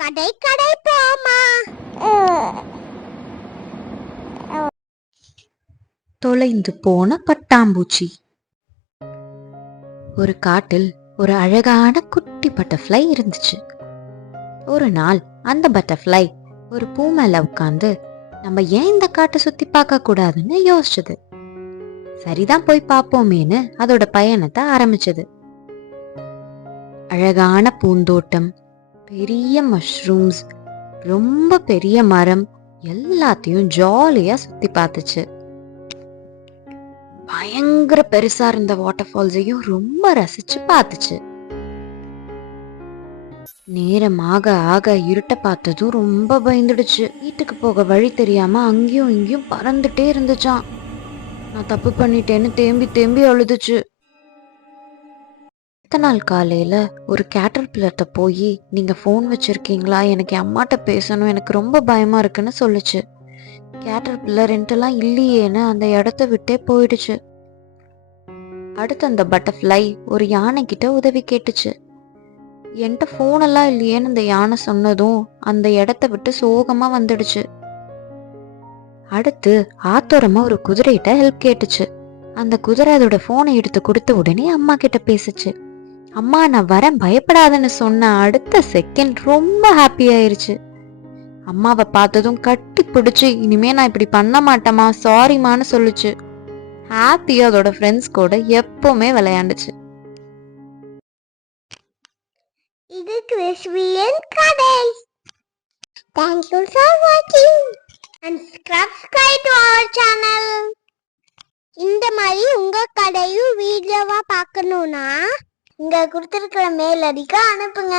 கடை கடை போமா. தொலைந்து போன பட்டாம்பூச்சி. ஒரு காட்டில் ஒரு அழகான குட்டி பட்டர்ஃப்ளை இருந்துச்சு. ஒரு நாள் அந்த பட்டர்ஃப்ளை ஒரு பூ மேல உட்கார்ந்து நம்ம ஏன் இந்த காட்டை சுத்தி பார்க்க கூடாதுன்னு யோசிச்சது. சரிதான், போய் பார்ப்போமேன்னு அதோட பயணத்தை ஆரம்பிச்சது. அழகான பூந்தோட்டம், பெரிய மஷ்ரூம்ஸ், ரொம்ப பெரிய மரம் எல்லாத்தையும் ஜாலியா சுத்தி பார்த்துச்சு. பயங்கர பெருசா இருந்த வாட்டர் ஃபால்ஸையும் ரொம்ப ரசிச்சு பார்த்துச்சு. நேரம் ஆக ஆக இருட்ட பார்த்ததும் ரொம்ப பயந்துடுச்சு. வீட்டுக்கு போக வழி தெரியாம அங்கேயும் இங்கேயும் பறந்துட்டே இருந்துச்சான். நான் தப்பு பண்ணிட்டேன்னு தேம்பி தேம்பி அழுதுச்சு. அடுத்த நாள் காலையில ஒரு கேட்டர்பில்லர்ட்ட போய், நீங்க போன் வச்சிருக்கீங்களா, எனக்கு அம்மாட்ட பேசணும், எனக்கு ரொம்ப பயமா இருக்குன்னு சொல்லுச்சு. கேட்டர்பில்லர் என்கிட்டலாம் இல்லையேன்னு அந்த இடத்த விட்டே போயிடுச்சு. அடுத்து அந்த பட்டர்ஃப்ளை ஒரு யானை கிட்ட உதவி கேட்டுச்சு. என்கிட்ட போன் எல்லாம் இல்லையேன்னு அந்த யானை சொன்னதும் அந்த இடத்த விட்டு சோகமா வந்துடுச்சு. அடுத்து ஆத்தோரமா ஒரு குதிரைகிட்ட ஹெல்ப் கேட்டுச்சு. அந்த குதிரை அதோட போனை எடுத்து கொடுத்த உடனே அம்மா கிட்ட பேசுச்சு. அம்மா நான் வரேன், பயப்படாதன்னு சொன்ன அடுத்த செகண்ட் ரொம்ப ஹாப்பி ஆயிருச்சு. அம்மாவை பார்த்ததும் கட்டி பிடிச்சு, இனிமே நான் இப்படி பண்ண மாட்டேமா, சாரிமான்னு சொல்லுச்சு. ஹாப்பியா அதோட ஃப்ரெண்ட்ஸ் கூட எப்பவுமே விளையாண்டுச்சு. இது கிறிஸ்வியன் கதை. Thank you for watching and subscribe to our channel. இந்த மாதிரி உங்க கதையும் வீடியோவா பார்க்கணும்னா இங்க கொடுத்திருக்கிற மெயில் ஐடிக்கு அனுப்புங்க.